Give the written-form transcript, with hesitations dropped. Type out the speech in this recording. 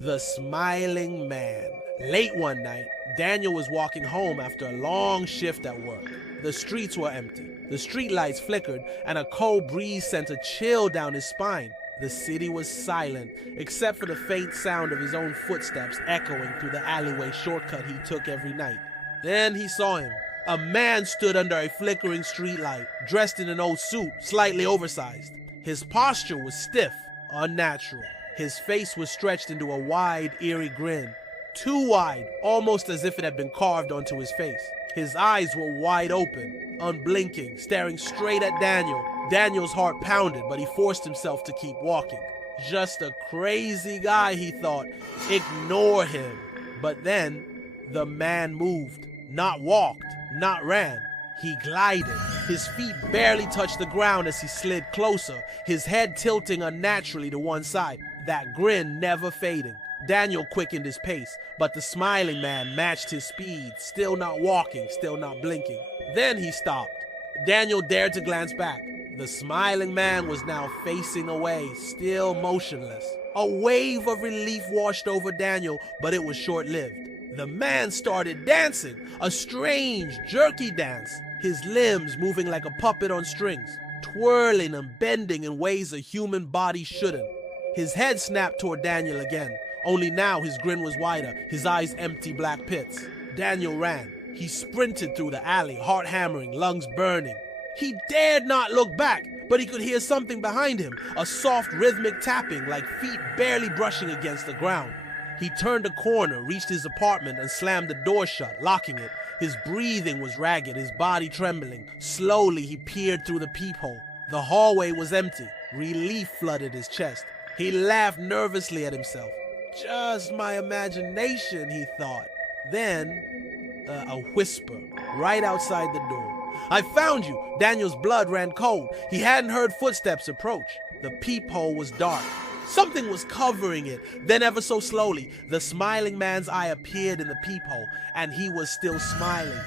The Smiling Man. Late one night, Daniel was walking home after a long shift at work. The streets were empty. The streetlights flickered, and a cold breeze sent a chill down his spine. The city was silent, except for the faint sound of his own footsteps echoing through the alleyway shortcut he took every night. Then he saw him. A man stood under a flickering streetlight, dressed in an old suit, slightly oversized. His posture was stiff, unnatural. His face was stretched into a wide, eerie grin. Too wide, almost as if it had been carved onto his face. His eyes were wide open, unblinking, staring straight at Daniel. Daniel's heart pounded, but he forced himself to keep walking. Just a crazy guy, he thought. Ignore him. But then, the man moved. Not walked, not ran. He glided. His feet barely touched the ground as he slid closer, his head tilting unnaturally to one side, that grin never fading. Daniel quickened his pace, but the Smiling Man matched his speed, still not walking, still not blinking. Then he stopped. Daniel dared to glance back. The Smiling Man was now facing away, still motionless. A wave of relief washed over Daniel, but it was short-lived. The man started dancing, a strange, jerky dance, his limbs moving like a puppet on strings, twirling and bending in ways a human body shouldn't. His head snapped toward Daniel again, only now his grin was wider, his eyes empty black pits. Daniel ran. He sprinted through the alley, heart hammering, lungs burning. He dared not look back, but he could hear something behind him, a soft rhythmic tapping like feet barely brushing against the ground. He turned a corner, reached his apartment, and slammed the door shut, locking it. His breathing was ragged, his body trembling. Slowly, he peered through the peephole. The hallway was empty. Relief flooded his chest. He laughed nervously at himself. Just my imagination, he thought. Then, a whisper right outside the door. I found you! Daniel's blood ran cold. He hadn't heard footsteps approach. The peephole was dark. Something was covering it. Then ever so slowly, the Smiling Man's eye appeared in the peephole, and he was still smiling.